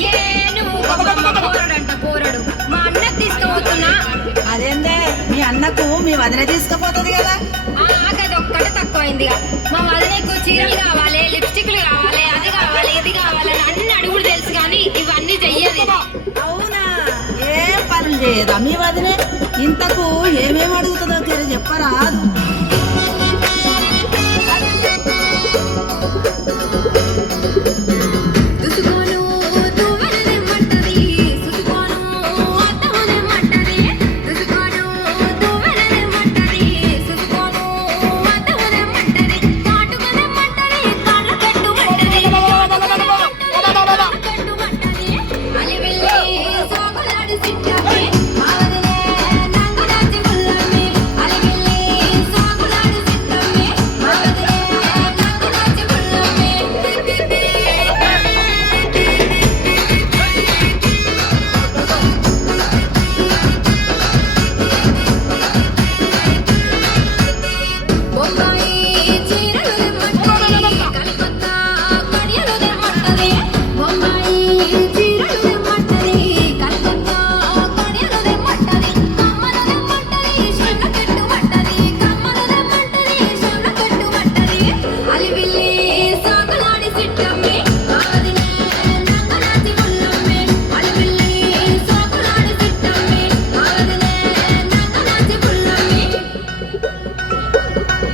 ఏ నువ్వు గొప్పమ్మ పోరడంట పోరడు మా అన్న తీసుకుపోతున్నా అదేందే? మీ అన్నకు మీ వదిన తీసుకుపోతుంది కదా. ఆ గది ఒక్కటే తక్కువైంది మా వదనకు చీరలు కావాలి లిప్స్టిక్లు కావాలి అది కావాలి ఇది కావాలి అన్ని అడుగులు తెలుసు కానీ ఇవన్నీ చెయ్యదు. అవునా? ఏం పనులు చేయదా మీ వదిన? ఇంతకు ఏమేమి